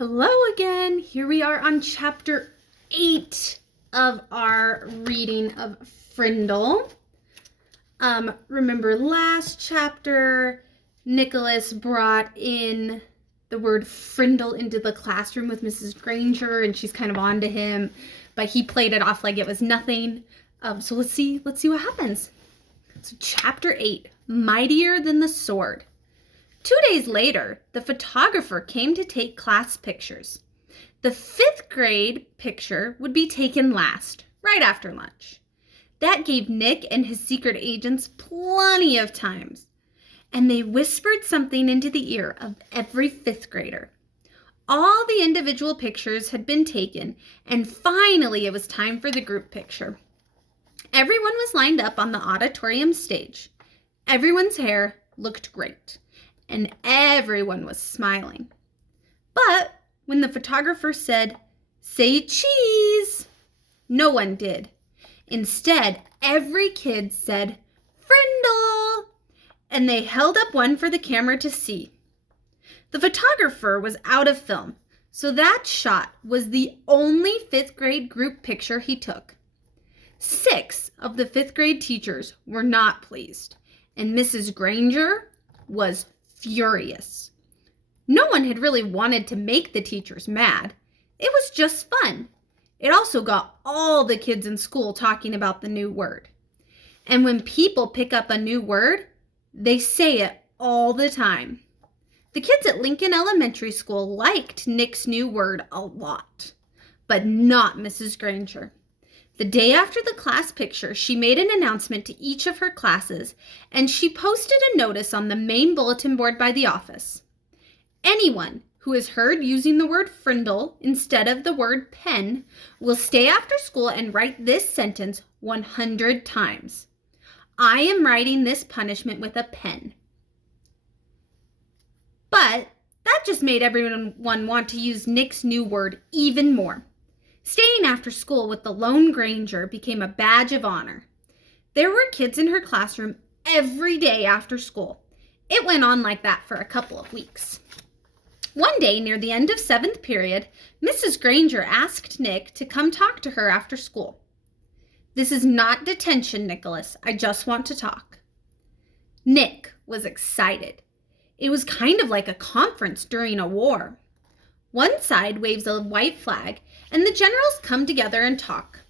Hello again. Here we are on chapter 8 of our reading of Frindle. Remember last chapter, Nicholas brought in the word Frindle into the classroom with Mrs. Granger, and she's kind of on to him, but he played it off like it was nothing. So let's see what happens. So chapter 8, Mightier Than the Sword. 2 days later, the photographer came to take class pictures. The 5th grade picture would be taken last, right after lunch. That gave Nick and his secret agents plenty of time, and they whispered something into the ear of every 5th grader. All the individual pictures had been taken, and finally it was time for the group picture. Everyone was lined up on the auditorium stage. Everyone's hair looked great, and everyone was smiling. But when the photographer said, "Say cheese," no one did. Instead, every kid said, "Frindle," and they held up one for the camera to see. The photographer was out of film, so that shot was the only 5th grade group picture he took. 6 of the 5th grade teachers were not pleased, and Mrs. Granger was furious. No one had really wanted to make the teachers mad. It was just fun. It also got all the kids in school talking about the new word. And when people pick up a new word, they say it all the time. The kids at Lincoln Elementary School liked Nick's new word a lot, but not Mrs. Granger. The day after the class picture, she made an announcement to each of her classes, and she posted a notice on the main bulletin board by the office. Anyone who is heard using the word Frindle instead of the word pen will stay after school and write this sentence 100 times. I am writing this punishment with a pen. But that just made everyone want to use Nick's new word even more. Staying after school with the lone Granger became a badge of honor. There were kids in her classroom every day after school. It went on like that for a couple of weeks. One day, near the end of 7th period, Mrs. Granger asked Nick to come talk to her after school. "This is not detention, Nicholas. I just want to talk." Nick was excited. It was kind of like a conference during a war. One side waves a white flag, and the generals come together and talk.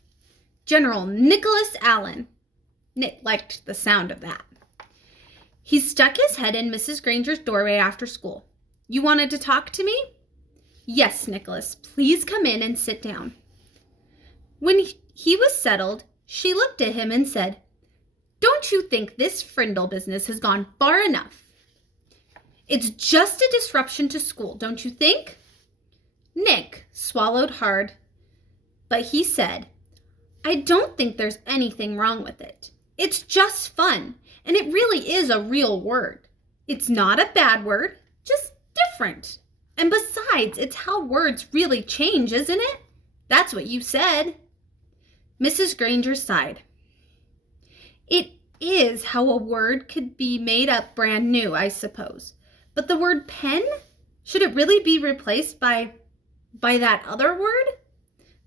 General Nicholas Allen. Nick liked the sound of that. He stuck his head in Mrs. Granger's doorway after school. "You wanted to talk to me?" "Yes, Nicholas. Please come in and sit down." When he was settled, she looked at him and said, "Don't you think this Frindle business has gone far enough? It's just a disruption to school, don't you think?" Nick swallowed hard, but he said, "I don't think there's anything wrong with it. It's just fun, and it really is a real word. It's not a bad word, just different. And besides, it's how words really change, isn't it? That's what you said." Mrs. Granger sighed. "It is how a word could be made up brand new, I suppose. But the word pen? Should it really be replaced by that other word?"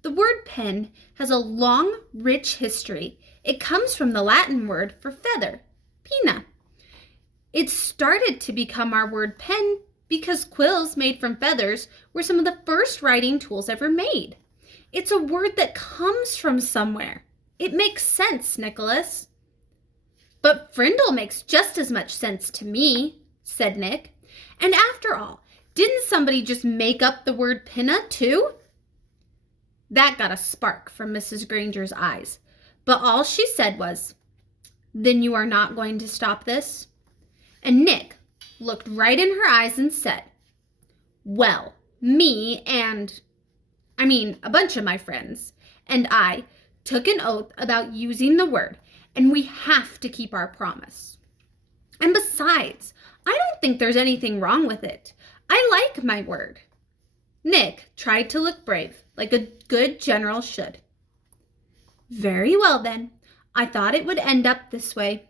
The word pen has a long, rich history. It comes from the Latin word for feather, pinna. It started to become our word pen because quills made from feathers were some of the first writing tools ever made. It's a word that comes from somewhere. It makes sense, Nicholas. "But Frindle makes just as much sense to me," said Nick. "And after all, didn't somebody just make up the word pinna too?" That got a spark from Mrs. Granger's eyes, but all she said was, "Then you are not going to stop this?" And Nick looked right in her eyes and said, "Well, a bunch of my friends and I took an oath about using the word, and we have to keep our promise. And besides, I don't think there's anything wrong with it. I like my word." Nick tried to look brave, like a good general should. "Very well, then. I thought it would end up this way."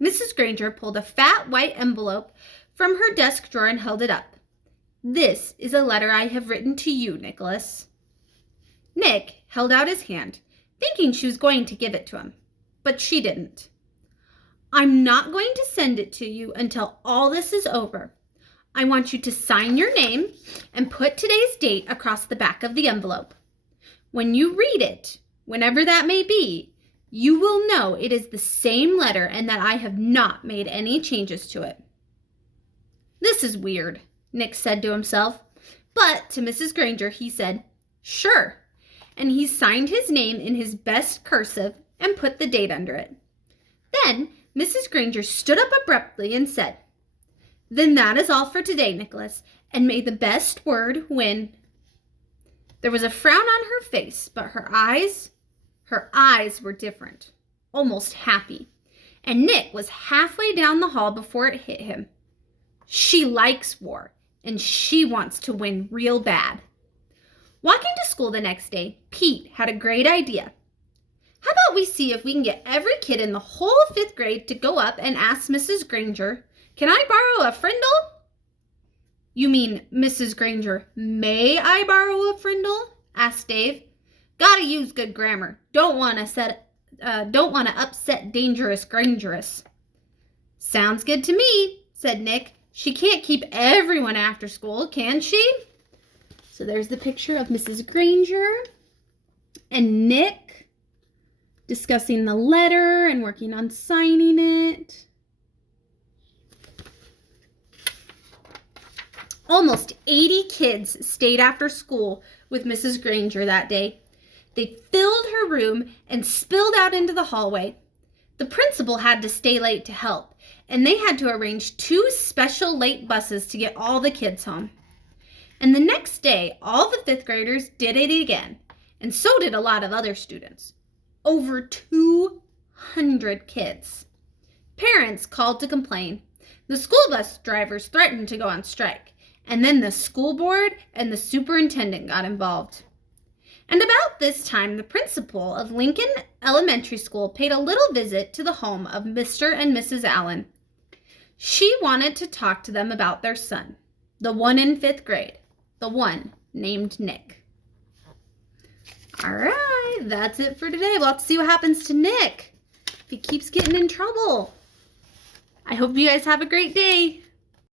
Mrs. Granger pulled a fat white envelope from her desk drawer and held it up. This is a letter I have written to you, Nicholas." Nick held out his hand, thinking she was going to give it to him, but she didn't. "I'm not going to send it to you until all this is over. I want you to sign your name and put today's date across the back of the envelope. When you read it, whenever that may be, you will know it is the same letter and that I have not made any changes to it." "This is weird," Nick said to himself, but to Mrs. Granger he said, "Sure," and he signed his name in his best cursive and put the date under it. Then Mrs. Granger stood up abruptly and said, "Then that is all for today, Nicholas, and may the best word win." There was a frown on her face, but her eyes were different, almost happy, and Nick was halfway down the hall before it hit him. She likes war, and she wants to win real bad. Walking to school the next day, Pete had a great idea. "How about we see if we can get every kid in the whole 5th grade to go up and ask Mrs. Granger, 'Can I borrow a Frindle?'" "You mean, Mrs. Granger, may I borrow a Frindle?" asked Dave. "Gotta use good grammar. Don't want to upset dangerous Grangerous." "Sounds good to me," said Nick. "She can't keep everyone after school, can she?" So there's the picture of Mrs. Granger and Nick discussing the letter and working on signing it. Almost 80 kids stayed after school with Mrs. Granger that day. They filled her room and spilled out into the hallway. The principal had to stay late to help, and they had to arrange 2 special late buses to get all the kids home. And the next day, all the 5th graders did it again, and so did a lot of other students. Over 200 kids. Parents called to complain. The school bus drivers threatened to go on strike, and then the school board and the superintendent got involved. And about this time, the principal of Lincoln Elementary School paid a little visit to the home of Mr. and Mrs. Allen. She wanted to talk to them about their son, the one in 5th grade, the one named Nick. All right, that's it for today. We'll have to see what happens to Nick if he keeps getting in trouble. I hope you guys have a great day.